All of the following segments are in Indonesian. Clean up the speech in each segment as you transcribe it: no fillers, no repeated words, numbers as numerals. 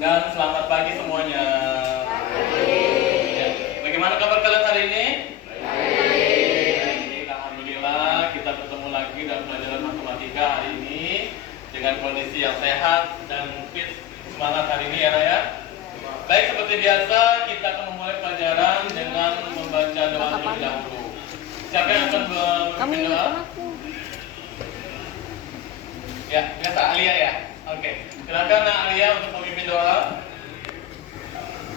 Dan selamat pagi semuanya. Ya. Bagaimana kabar kalian hari ini? Baik. Alhamdulillah kita bertemu lagi dalam pelajaran matematika hari ini dengan kondisi yang sehat dan fit, semangat hari ini ya Raya. Baik, seperti biasa kita akan memulai pelajaran dengan membaca doa terlebih dahulu. Siapa yang akan memimpin doa? Ya, biasa Alia ya. Oke, silakan Alia untuk memimpin doa.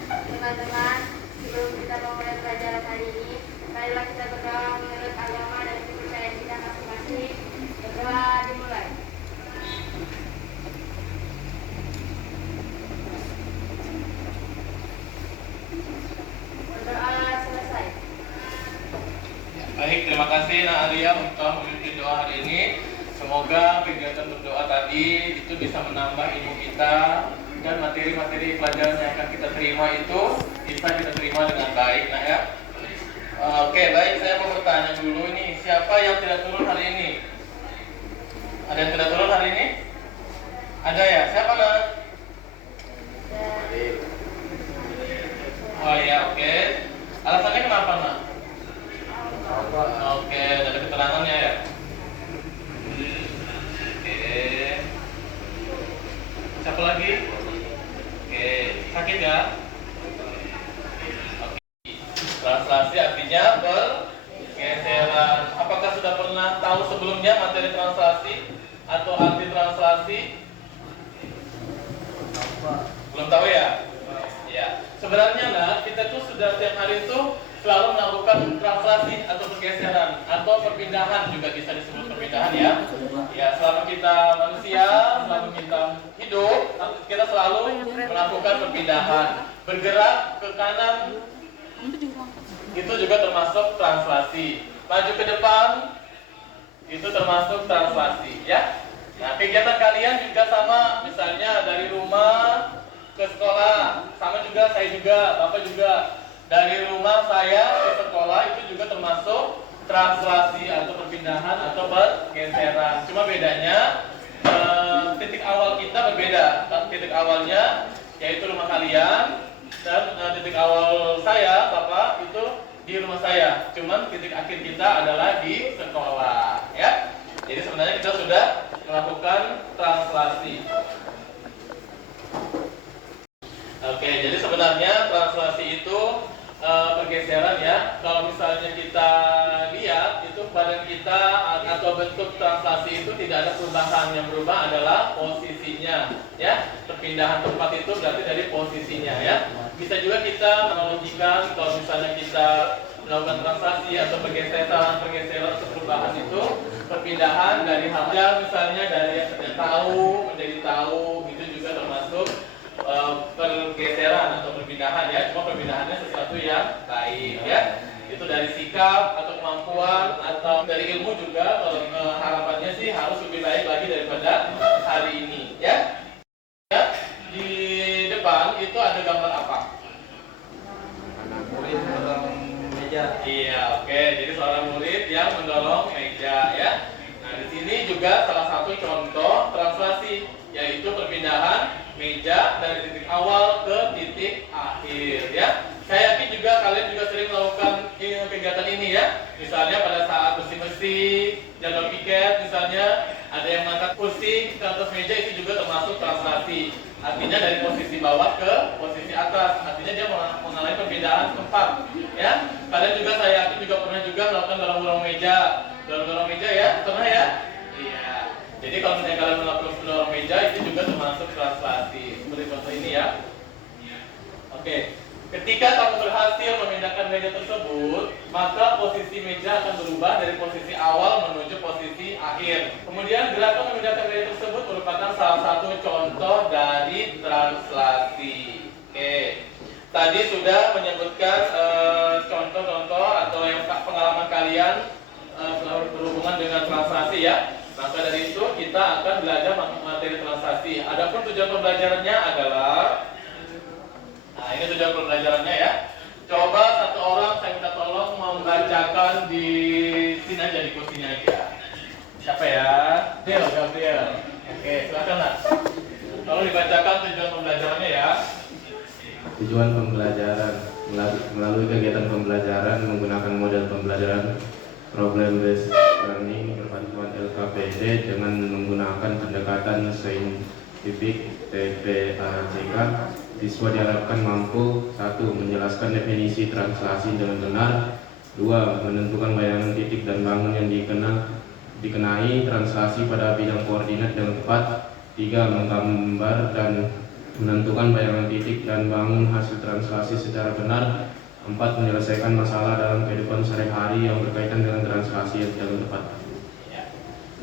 Teman-teman, sebelum kita memulai pelajaran hari ini, marilah kita berdoa menurut agama dan kepercayaan kita masing-masing. Berdoa dimulai. Berdoa selesai. Baik, terima kasih Alia untuk memimpin doa hari ini. Semoga kegiatan berdoa tadi itu bisa menambah ilmu kita dan materi-materi pelajaran yang akan kita terima itu bisa kita terima dengan baik, nah ya. Oke, baik, saya mau bertanya dulu ini, siapa yang tidak turun hari ini? Ada yang tidak turun hari ini? Ada ya? Siapa nak? Oh iya, oke. Alasannya kenapa nak? Oke, ada keterangannya ya. Siapa lagi? Oke, sakit ya? Oke. Translasi artinya pergeseran. Apakah sudah pernah tahu sebelumnya materi translasi atau arti translasi? Belum tahu ya? Ya. Sebenarnya kita tuh sudah tiap hari itu selalu melakukan translasi atau pergeseran atau perpindahan, juga bisa disebut perpindahan ya. Ya, selama kita manusia, selama kita hidup, kita selalu melakukan perpindahan. Bergerak ke kanan itu juga termasuk translasi. Maju ke depan itu termasuk translasi ya. Nah, kegiatan kalian juga sama, misalnya dari rumah ke sekolah, sama juga saya juga, Bapak juga. Dari rumah saya ke sekolah itu juga termasuk translasi atau perpindahan atau pergeseran. Cuma bedanya titik awal kita berbeda. Titik awalnya yaitu rumah kalian dan titik awal saya, Bapak, itu di rumah saya. Cuman titik akhir kita adalah di sekolah, ya. Jadi sebenarnya kita sudah melakukan translasi. Oke, jadi sebenarnya translasi itu pergeseran ya. Kalau misalnya kita lihat itu badan kita atau bentuk translasi itu tidak ada perubahan, yang berubah adalah posisinya ya. Perpindahan tempat itu berarti dari posisinya ya. Bisa juga kita menanalogikan kalau misalnya kita melakukan translasi atau pergeseran atau perubahan itu perpindahan dari hal misalnya dari yang tidak tahu menjadi tahu, itu juga termasuk pergeseran atau perpindahan ya. Cuma perpindahannya sesuatu yang baik ya. Itu dari sikap atau kemampuan atau dari ilmu juga. Kalau harapannya sih harus lebih baik lagi daripada hari ini ya. Di depan itu ada gambar apa? Anak murid mendorong meja. Iya, oke. Jadi seorang murid yang mendorong meja ya. Nah, di sini juga salah satu contoh translasi, yaitu perpindahan meja dari titik awal ke titik akhir ya. Saya yakin juga kalian juga sering melakukan kegiatan ini ya. Misalnya pada saat bersih-bersih, jadwal piket misalnya, ada yang mengangkat kursi ke atas meja, itu juga termasuk translasi. Artinya dari posisi bawah ke posisi atas. Artinya dia mengalami perpindahan tempat ya. Kalian juga, saya yakin juga pernah juga melakukan dorong-dorong meja. Dorong-dorong meja ya, pernah ya? Iya. Jadi kalau misalnya kalian melakukan dorong meja, itu juga termasuk translasi. Seperti contoh ini ya. Oke. Ketika kamu berhasil memindahkan meja tersebut, maka posisi meja akan berubah dari posisi awal menuju posisi akhir. Kemudian gerakan memindahkan meja tersebut merupakan salah satu contoh dari translasi. Oke. Tadi sudah menyebutkan contoh-contoh atau yang pengalaman kalian berhubungan dengan translasi ya. Maka dari itu kita akan belajar materi translasi. Adapun tujuan pembelajarannya adalah, nah ini tujuan pembelajarannya ya. Coba satu orang saya minta tolong membacakan di sini aja, di kursinya aja. Siapa ya? Gabriel. Oke, silakan lah. Tolong dibacakan tujuan pembelajarannya ya. tujuan pembelajaran melalui kegiatan pembelajaran menggunakan model pembelajaran problem based learning berbantuan LKPD dengan menggunakan pendekatan saintifik TPAJK. Siswa diharapkan mampu 1. Menjelaskan definisi translasi dengan benar, 2. Menentukan bayangan titik dan bangun yang dikenai translasi pada bidang koordinat dengan tepat, 3. Menggambar dan menentukan bayangan titik dan bangun hasil translasi secara benar, 4. Menyelesaikan masalah dalam kehidupan sehari-hari yang berkaitan dengan translasi yang tepat.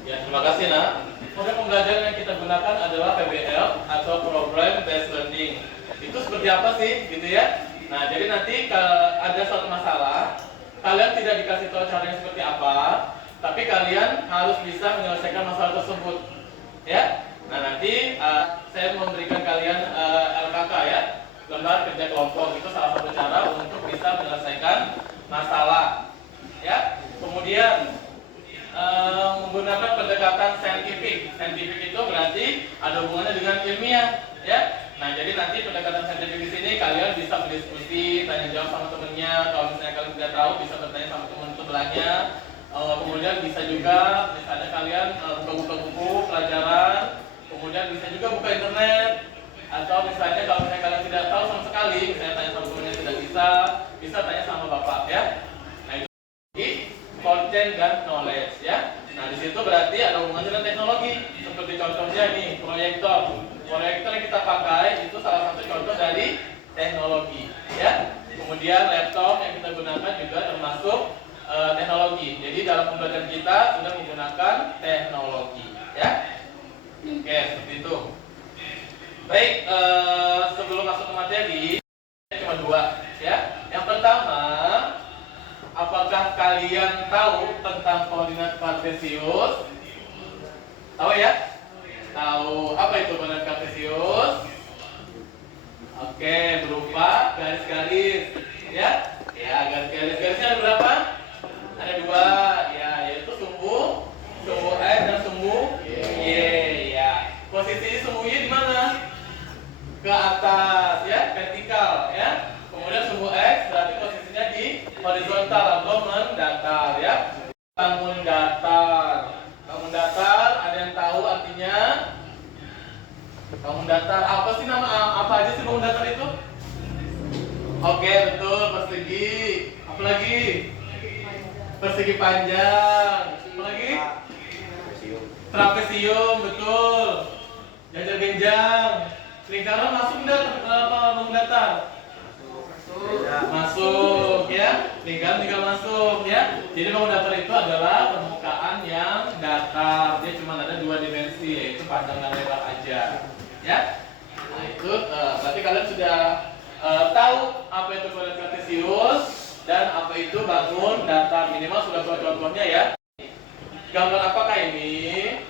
Ya, terima kasih nak. Model pembelajaran yang kita gunakan adalah PBL atau Problem Based Learning. Itu seperti apa sih, gitu ya? Nah, jadi nanti kalau ada suatu masalah, kalian tidak dikasih tahu caranya seperti apa, tapi kalian harus bisa menyelesaikan masalah tersebut, ya. Nah, nanti saya memberikan kalian LKK ya, lembar kerja kelompok. Itu salah satu cara untuk bisa menyelesaikan masalah, ya. Kemudian menggunakan pendekatan saintifik. Saintifik itu berarti ada hubungannya dengan ilmiah, ya. Nah, jadi nanti pendekatan saintifik di sini kalian bisa berdiskusi, tanya jawab sama temennya. Kalau misalnya kalian tidak tahu, bisa bertanya sama teman sebelahnya. Kemudian bisa juga misalnya kalian buka-buka buku pelajaran. Kemudian bisa juga buka internet. Atau misalnya kalau misalnya kalian tidak tahu sama sekali, misalnya tanya sama temennya tidak bisa tanya sama bapak, ya. Nah, itu content dan knowledge, ya. Nah, di situ berarti ada hubungannya dengan teknologi. Seperti contohnya nih, proyektor. Proyektor yang kita pakai itu salah satu contoh dari teknologi, ya. Kemudian laptop yang kita gunakan juga termasuk teknologi. Jadi dalam pembelajaran kita sudah menggunakan teknologi, ya. Oke, seperti itu. Baik, sebelum masuk ke materi, cuma 2, ya. Yang pertama, apakah kalian tahu tentang koordinat kartesius? Tahu ya? Tahu. Apa itu koordinat kartesius? Oke, berupa garis-garis, ya. Ya, garisnya ada berapa? Ada 2, ya, yaitu sumbu X dan sumbu Y, ya. Posisi sumbu Y di mana? Ke atas, ya, vertikal, ya. Kemudian sumbu X berarti posisinya di horizontal atau mendatar, ya. Bangun datar. Bangun datar, ada yang tahu artinya? Bangun datar, apa sih apa aja sih bangun datar itu? Oke, betul, persegi. Apa lagi? Persegi panjang. Apa lagi? Trapesium, betul. Jajar-genjang. Lingkaran masuk enggak bangun datar? Masuk, ya. Lingkaran juga masuk, ya. Jadi bangun datar itu adalah permukaan yang datar. Dia cuma ada 2 dimensi, yaitu panjang dan lebar aja, ya. Nah, itu berarti kalian sudah tahu apa itu koordinat kartesius dan apa itu bangun datar. Minimal sudah tahu contohnya, ya. Gambar apakah ini?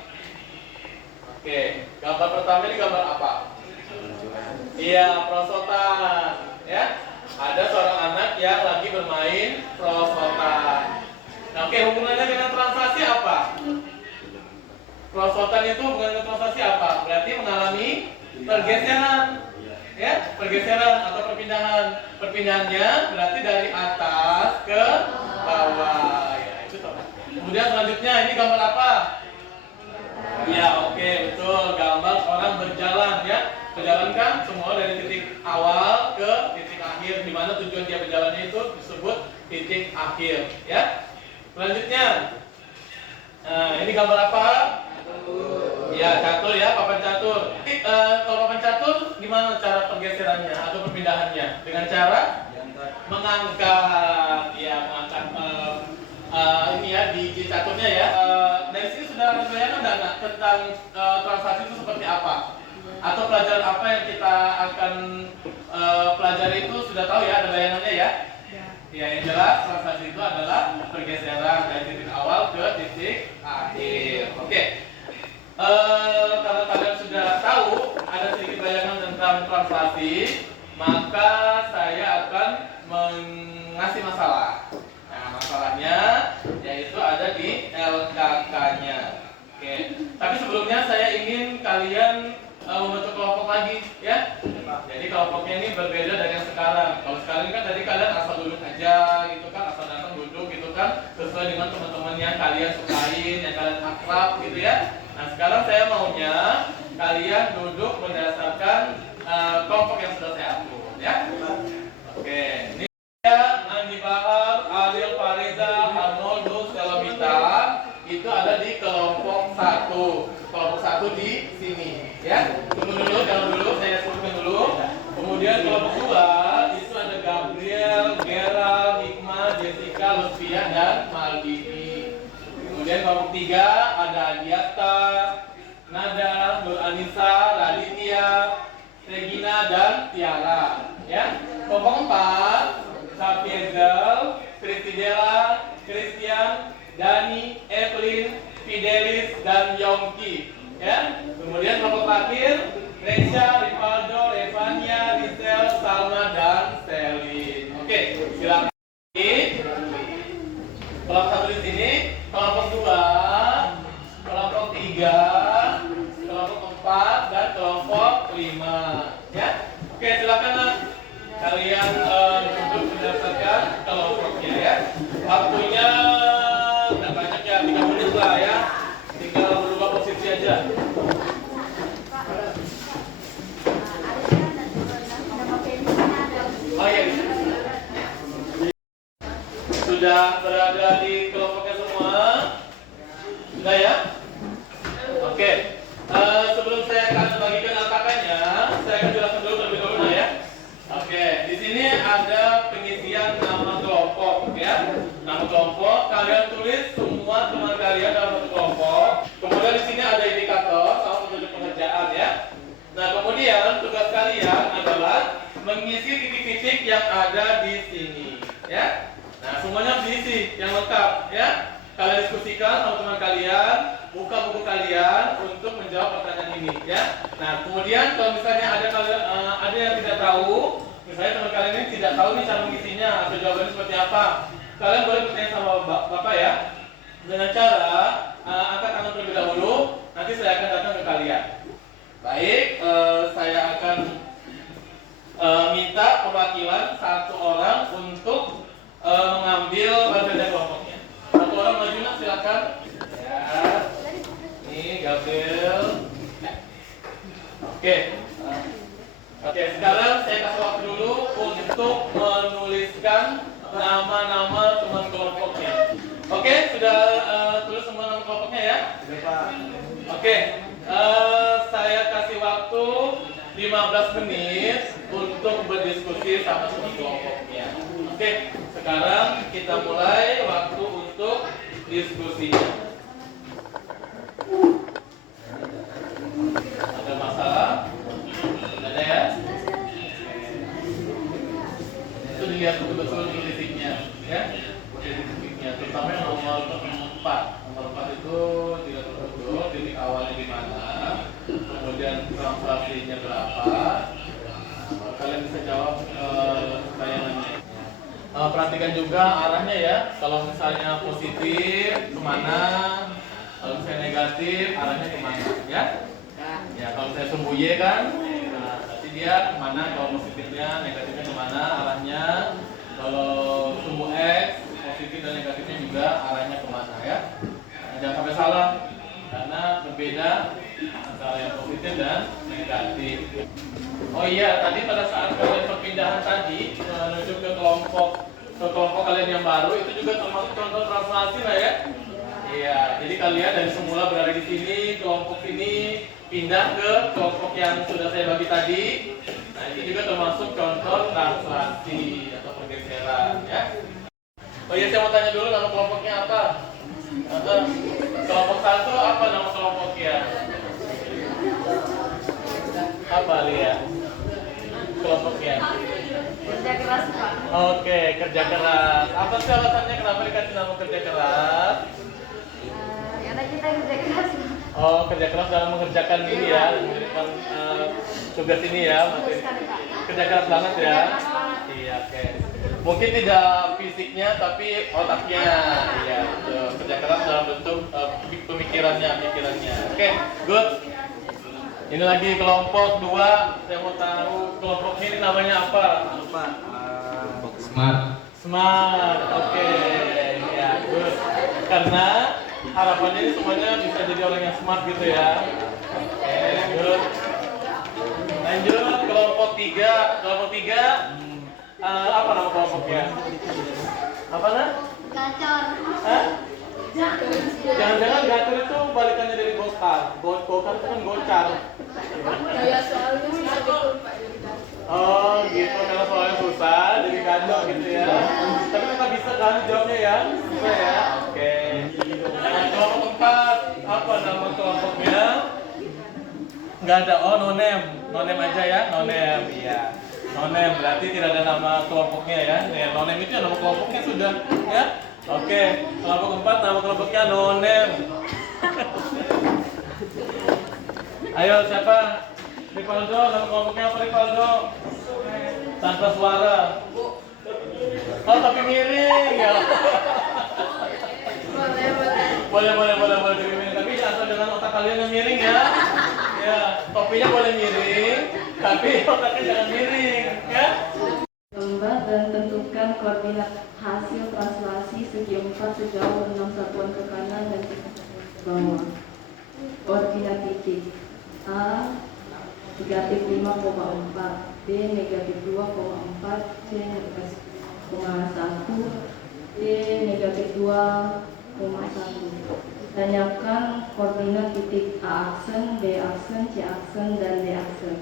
Oke, gambar pertama ini gambar apa? Iya, prosotan, ya. Ada seorang anak yang lagi bermain prosotan. Nah, oke, hubungannya dengan translasi apa? Prosotan itu hubungannya dengan translasi apa? Berarti mengalami pergeseran, ya, pergeseran atau perpindahan. Perpindahannya berarti dari atas ke bawah, ya. Itu toh. Kemudian selanjutnya ini gambar apa? Ya, oke, betul. Gambar orang berjalan, ya. Berjalan kan semua dari titik awal ke titik akhir, di mana tujuan dia berjalannya itu disebut titik akhir, ya. Selanjutnya, ini gambar apa? Ya, catur, ya, papan catur. Kalau papan catur, gimana cara pergeserannya atau perpindahannya? Dengan cara mengangkat, ya, mengangkat ini ya di caturnya, ya. Dari sini sudah ada bayangan nggak tentang translasi itu seperti apa? Atau pelajaran apa yang kita akan pelajari itu sudah tahu, ya, ada bayangannya, ya? Ya, yang jelas translasi itu adalah pergeseran dari titik awal ke titik akhir. Oke. Kalau kalian sudah tahu ada sedikit bayangan tentang translasi, maka saya akan mengasih masalah. Nah, masalahnya yaitu ada di LKK-nya. Oke. Tapi sebelumnya saya ingin kalian membentuk kelompok lagi, ya. Jadi Jadi kelompoknya ini berbeda dengan yang sekarang. Kalau sekarang kan tadi kalian asal duduk aja gitu kan, asal datang duduk gitu kan, sesuai dengan teman-teman yang kalian sukain, yang kalian akrab gitu ya. Nah sekarang saya maunya kalian duduk berdasarkan kelompok yang sudah saya atur ya. Oke, ini Andi Bahar, Adil Fariza, Arnoldus, Selomita itu ada di kelompok 1. Kelompok 1 di sini ya. Tunggu dulu, jangan dulu, saya sebutkan dulu. Kemudian kelompok 2 itu ada Gabriel, Gerald, Hikmah, Jessica, Lutfia dan Maldivi. Kemudian kelompok 3 ada Adiasta, Nada, Nur Anissa, Raditya, Regina dan Tiara ya. Kelompok 4 Sapiezel, Kristidela, Christian, Dani, Evelyn, Fidelis dan Yongki ya. Kemudian kelompok terakhir Resha, Rivaldo, Revania, Rizal, Salma dan Selin. Oke, silakan. Kelompok 1 di sini, kelompok 2, kelompok 3, kelompok 4 dan kelompok 5 ya. Oke, silakan kalian duduk berdasarkan kelompoknya ya. Waktunya nggak banyak ya, 3 menit lah ya. Tinggal berubah posisi aja. Oh iya. Sudah berada di kelompoknya semua? Sudah ya? Oke. Sebelum saya akan bagikan LKK-nya, saya akan jelaskan dulu terlebih dahulu ya. Oke, di sini ada pengisian nama kelompok ya. Nama kelompok kalian tulis semua teman kalian dalam satu kelompok. Kemudian di sini ada indikator sama petunjuk pengerjaan ya. Nah, kemudian tugas kalian adalah mengisi titik-titik yang ada di sini ya. Nah, semuanya diisi yang lengkap ya. Kalian diskusikan sama teman kalian, buka buku kalian untuk menjawab pertanyaan ini ya. Nah, kemudian kalau misalnya ada yang tidak tahu, misalnya teman kalian ini tidak tahu nih cara mengisinya atau jawabannya seperti apa, kalian boleh bertanya sama Bapak ya. Dengan cara angkat tangan terlebih dahulu, nanti saya akan datang ke kalian. Baik, saya akan minta perwakilan 1 orang untuk mengambil bagian kelompoknya. 1 orang maju nak, silakan. Ya. Nih Gabriel. Oke. Oke, sekarang saya kasih waktu dulu untuk menuliskan nama-nama teman kelompoknya. Oke, sudah tulis semua nama kelompoknya ya? Sudah, Pak. Oke, saya kasih waktu 15 menit untuk berdiskusi sama teman kelompoknya. Oke, sekarang kita mulai waktu untuk diskusinya. Ada masalah? Ada ya? Itu dilihat betul-betul titiknya, ya. Titiknya, terutama yang nomor 4. Nomor 4 itu dilihat betul-betul titik awalnya di mana, kemudian translasinya berapa. Kalian bisa jawab pertanyaannya. Perhatikan juga arahnya ya. Kalau misalnya positif kemana, kalau misalnya negatif arahnya kemana ya. Ya kalau misalnya sumbu Y kan, nah, berarti dia kemana. Kalau positifnya, negatifnya kemana arahnya. Kalau sumbu X, positif dan negatifnya juga arahnya kemana ya. Nah, jangan sampai salah karena berbeda antara yang positif dan negatif. Oh iya, tadi pada saat kalian perpindahan tadi menuju ke kelompok kalian yang baru itu juga termasuk contoh translasi lah ya. Iya, jadi kalian dari semula berada di sini, kelompok ini pindah ke kelompok yang sudah saya bagi tadi. Nah, itu juga termasuk contoh translasi atau pergeseran ya. Oh iya, saya mau tanya dulu nama kelompoknya apa? Kelompok 1 apa nama kelompoknya? Apa Lia? Kelompoknya? Kerja keras, Pak. Oke, kerja keras. Apa sih alasannya kenapa dikasih nama kerja keras? Karena kita kerja keras. Oh, kerja keras dalam mengerjakan ini ya, mengerjakan tugas ini ya. Kerja keras banget ya. Iya, oke. Mungkin tidak fisiknya, tapi otaknya. Iya, betul. Kerja keras dalam bentuk pikirannya. Oke, good. Ini lagi kelompok 2. Saya mau tahu kelompok ini namanya apa? Lupa. Smart. Smart. Oke. Ya, good. Karena harapannya ini semuanya bisa jadi orang yang smart gitu ya. Oke, good. Lanjut kelompok 3. Kelompok 3 apa nama kelompoknya? Apa nah? Gacor. Hah? Jangan-jangan gacor itu balikannya dari gokar. Gokar itu kan gocar. Kayak soalnya susah dilupa. Oh gitu, karena soalnya susah jadi gacor gitu ya. Tapi kita bisa kan jawabnya ya? Bisa ya? Oke. Nah, kelompok 4 apa nama kelompoknya? Nggak ada. Oh, no name. No name aja ya? No name. Iya. No name berarti tidak ada nama kelompoknya ya. Nih, no name itu ya nama kelompoknya sudah ya. Oke, kelompok 4 nama kelompoknya no name. Ayo siapa? Rivaldo, nama kelompoknya apa Rivaldo? Tanpa suara. Oh, tapi miring ya. Boleh jadi miring, tapi asal dengan otak kalian yang miring ya. Ya, topinya boleh miring, tapi otaknya jangan miring, ya. Gambar dan tentukan koordinat hasil translasi segi 4 sejauh 6 satuan ke kanan dan ke bawah. Koordinat titik A negatif 5,4, B negatif 2,4, C negatif 0,1, D negatif 2,1. Tanyakan koordinat titik A aksen, B aksen, C aksen, dan D aksen.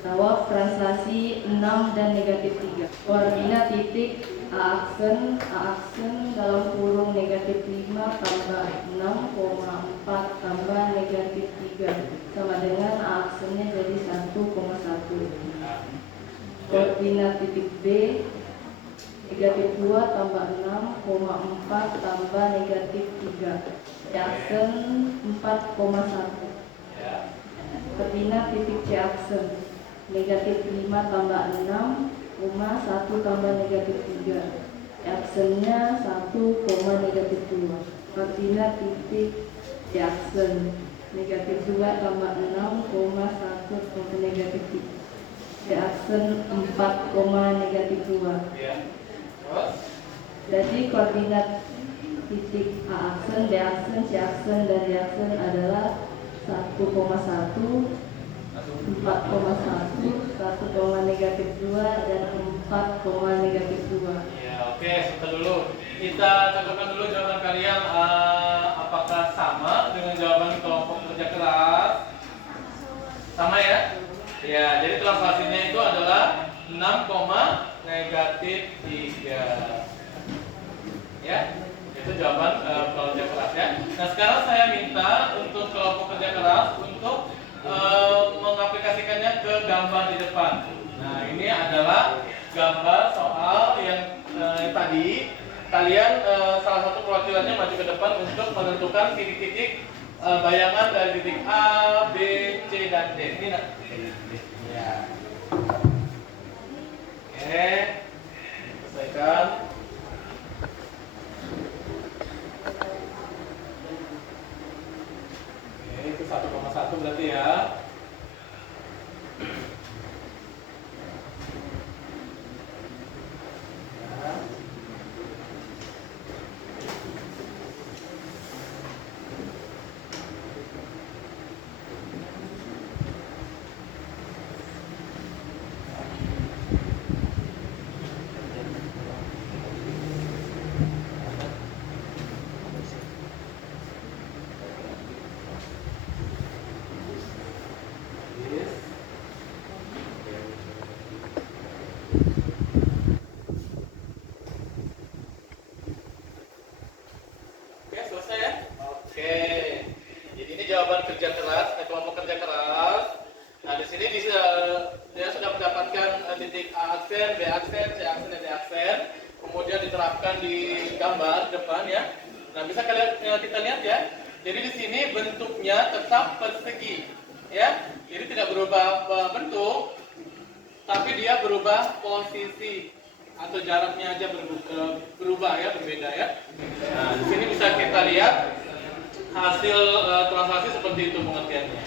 Jawab translasi 6 dan negatif 3. Koordinat titik A aksen dalam kurung negatif 5 tambah 6,4 tambah negatif 3 sama dengan A aksennya jadi 1,1. Koordinat titik B negatif 2 tambah 6,4 tambah negatif 3 C aksen 4,1. Koordinat titik C aksen negatif 5 tambah 6, 1 tambah negatif 3. Aksennya 1, negatif 2. Koordinat titik C aksen negatif 2 tambah 6, 1 negatif 3. C aksen 4, negatif 2. Jadi koordinat titik A aksen, D aksen, C aksen, dan D aksen adalah 1,1, 4,1, 1, negatif 2, dan 4, negatif 2. Ya, oke, sebentar dulu. Kita cocokkan dulu jawaban kalian apakah sama dengan jawaban kelompok kerja keras? Sama ya? Ya, jadi translasinya itu adalah 6, negatif 3. Ya, itu jawaban kelompok kerja keras ya. Nah, sekarang saya minta untuk kelompok kerja keras untuk mengaplikasikannya ke gambar di depan. Nah, ini adalah gambar soal yang tadi kalian salah satu perwakilannya maju ke depan untuk menentukan titik-titik bayangan dari titik A, B, C, dan D. Ini nak. Ya. Oke. Selesaikan. Itu 1,1 berarti ya. Jawaban kerja keras, kelompok kerja keras. Nah, di sini dia sudah mendapatkan titik A aksen, B aksen, C aksen, dan D aksen. Kemudian diterapkan di gambar depan ya. Nah, bisa kita lihat ya. Jadi di sini bentuknya tetap persegi, ya. Jadi tidak berubah bentuk, tapi dia berubah posisi atau jaraknya aja berubah ya, berbeda ya. Nah, di sini bisa kita lihat hasil translasi seperti itu pengertiannya.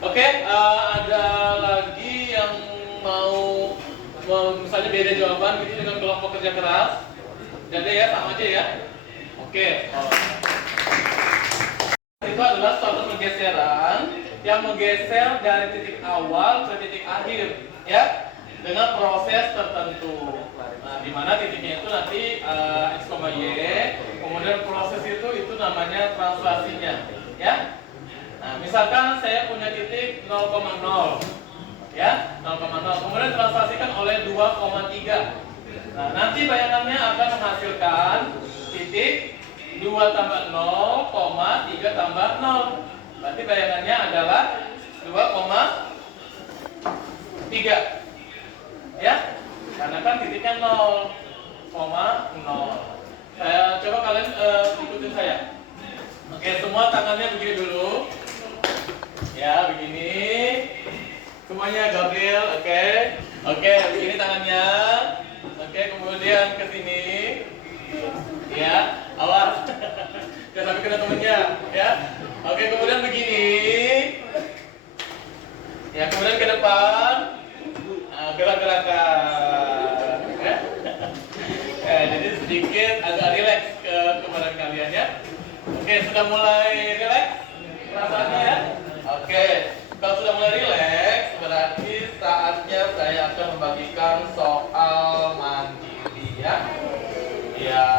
Oke, ada lagi yang mau misalnya beda jawaban gitu dengan kelompok kerja keras? Jadi ya sama aja ya. Oke. Itu adalah suatu pergeseran yang menggeser dari titik awal ke titik akhir, ya, dengan proses tertentu. Nah, di mana titiknya itu nanti x, y, kemudian proses itu namanya translasinya, ya. Nah, misalkan saya punya titik 0,0, ya, 0,0, kemudian translasikan oleh 2,3. Nah, nanti bayangannya akan menghasilkan titik 2 tambah 0, 3 tambah 0. Berarti bayangannya adalah 2,3. Ya, karena kan titiknya 0,0. Saya coba kalian ikutin saya. Oke, semua tangannya begini dulu. Ya, begini. Semuanya Gabriel, oke. Oke, begini tangannya. Oke, kemudian ke sini. Ya, awas. Jangan sampai kena temennya, ya. Oke, kemudian begini. Ya, kemudian ke depan. Nah, gerak-gerakan. Ya. Jadi sedikit agak rileks ke kemarin kalian ya. Oke, sudah mulai rileks rasanya ya. Oke, kalau sudah mulai rileks, berarti saatnya saya akan membagikan soal mandiri ya. Ya,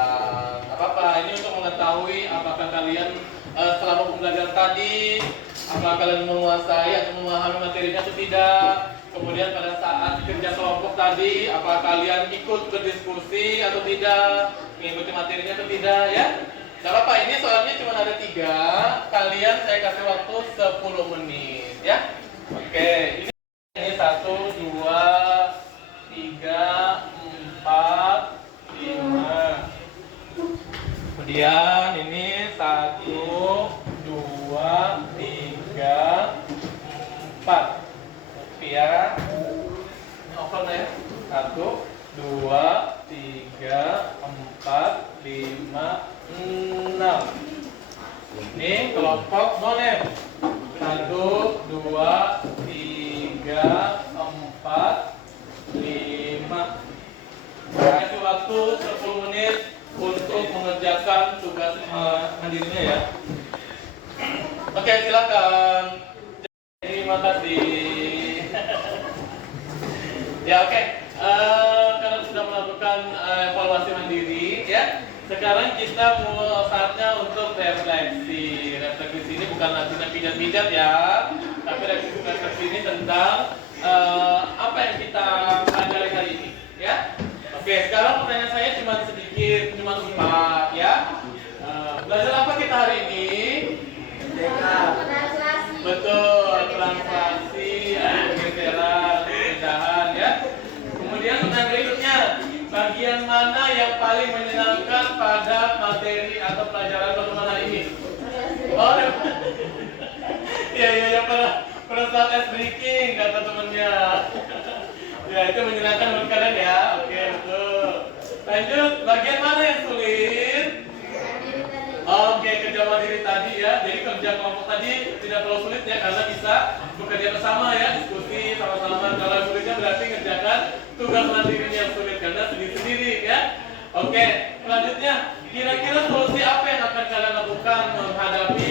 nggak apa-apa. Ini untuk mengetahui apakah kalian selama pembelajaran tadi, apakah kalian menguasai atau memahami materinya atau tidak. Kemudian pada saat kerja kelompok tadi, apakah kalian ikut berdiskusi atau tidak, mengikuti materinya atau tidak ya. Gak apa-apa, ini soalnya cuma ada 3. Kalian saya kasih waktu 10 menit ya. Oke, ini 1, 2, 3, 4, 5. Kemudian ini 1, 2, 3, 4. Ya, open ya. 1, 2, 3, 4, 5, 6. Ini kelompok monem. 1, 2, 3, 4, 5. Kasih waktu 10 menit untuk mengerjakan tugas mandirinya ya. Oke, silakan. Terima kasih. Ya oke, karena sudah melakukan evaluasi mandiri ya, sekarang kita saatnya untuk refleksi. Refleksi ini bukan artinya pijat-pijat ya, tapi refleksi ini tentang apa yang kita pelajari hari ini ya. Oke, sekarang pertanyaan saya cuma sedikit, cuma 4 ya. Belajar apa kita hari ini? Betul, translasi, pergeseran, pemindahan ya. Kemudian pertanyaan berikutnya, bagian mana yang paling menyenangkan pada materi atau pelajaran teman-teman hari ini? Oh, ya pada saat ice breaking kata temennya. Ya itu menyenangkan menurut kalian ya. Oke, betul. Lanjut, bagian mana yang sulit? Oke, kerja mandiri tadi ya. Jadi kerja kelompok tadi tidak terlalu sulit ya, karena bisa bekerja bersama ya, diskusi sama-sama. Kalau sulitnya berarti ngerjakan tugas mandirinya yang sulit karena sendiri-sendiri ya. Oke, selanjutnya kira-kira solusi apa yang akan kalian lakukan menghadapi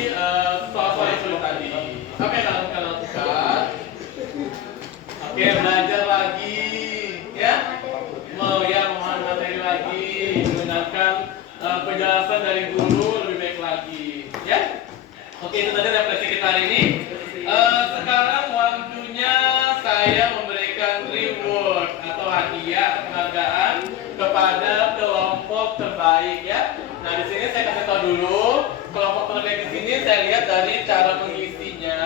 soal-soal yang sulit tadi? Apa yang kalian lakukan? Oke, belajar lagi ya. Memahami materi lagi, mendengarkan penjelasan dari guru lebih baik lagi ya. Oke, itu tadi refleksi kita hari ini. Sekarang waktunya saya memberikan reward atau hadiah penghargaan kepada kelompok terbaik ya. Nah, di sini saya kasih tahu dulu kelompok terbaik di sini saya lihat dari cara mengisinya,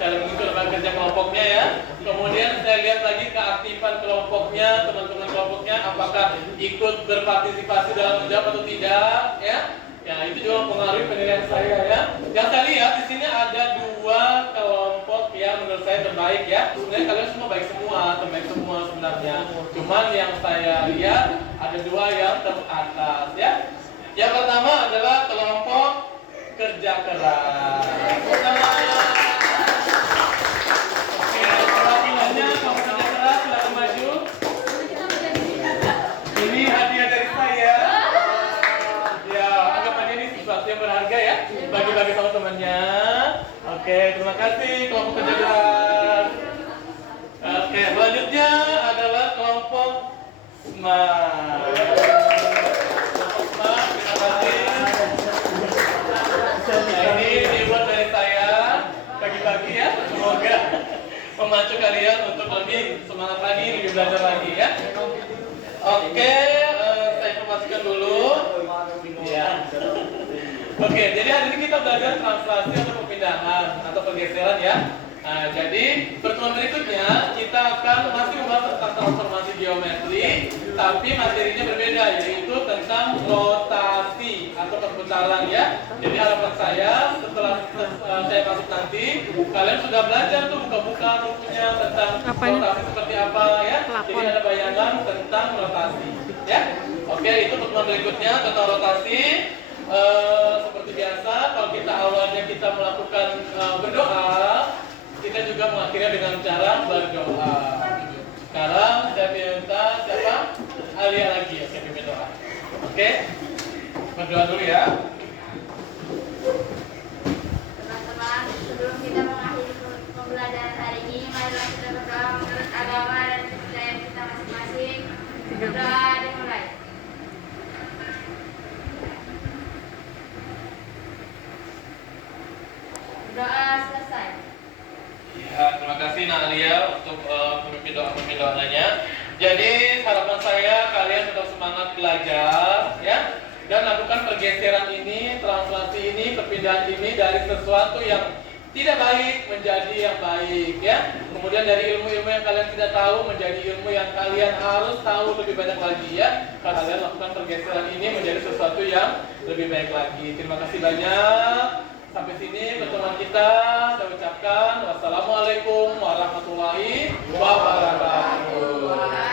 cara mengisi kerja kelompoknya ya. Kemudian saya lihat lagi keaktifan kelompoknya, teman-teman kelompoknya apakah ikut berpartisipasi dalam menjawab atau tidak ya. Ya, itu juga mempengaruhi penilaian saya ya. Yang saya lihat di sini ada 2 kelompok yang menurut saya terbaik ya. Sebenarnya kalian semua baik semua, terbaik semua sebenarnya. Cuman yang saya lihat ada 2 yang teratas ya. Yang pertama adalah kelompok kerja keras. Pertama. Oke, terima kasih kelompok kejujuran. Oke, selanjutnya adalah kelompok SMART. Kelompok SMART, terima kasih. Nah, ini dibuat dari saya pagi-pagi ya. Semoga memacu kalian untuk lebih semangat lagi, lebih belajar lagi ya. Oke, saya informasikan dulu. Ya. Oke, jadi hari ini kita belajar translasi atau perpindahan atau pergeseran ya. Nah, jadi pertemuan berikutnya kita akan masih membahas tentang transformasi geometri, tapi materinya berbeda, yaitu tentang rotasi atau perputaran ya. Jadi harapan saya setelah saya masuk nanti, kalian sudah belajar tuh buka-buka bukunya tentang rotasi seperti apa ya. Jadi ada bayangan tentang rotasi ya. Oke, itu pertemuan berikutnya tentang rotasi. Seperti biasa, kalau kita awalnya kita melakukan berdoa, kita juga mengakhirinya dengan cara berdoa. Sekarang saya minta siapa? Alia lagi ya, saya pimpin doa. Oke, berdoa dulu ya. Teman-teman, sebelum kita mengakhiri pembelajaran hari ini, marilah kita berdoa menurut agama dan kepercayaan kita masing-masing. Berdoa dimulai. Doa selesai. Ya, terima kasih Nalia untuk pemimpin doanya. Jadi harapan saya kalian tetap semangat belajar ya, dan lakukan pergeseran ini, translasi ini, perpindahan ini dari sesuatu yang tidak baik menjadi yang baik ya. Kemudian dari ilmu-ilmu yang kalian tidak tahu menjadi ilmu yang kalian harus tahu lebih banyak lagi ya. Kalian lakukan pergeseran ini menjadi sesuatu yang lebih baik lagi. Terima kasih banyak. Sampai sini pertemuan kita. Saya ucapkan wassalamualaikum warahmatullahi wabarakatuh.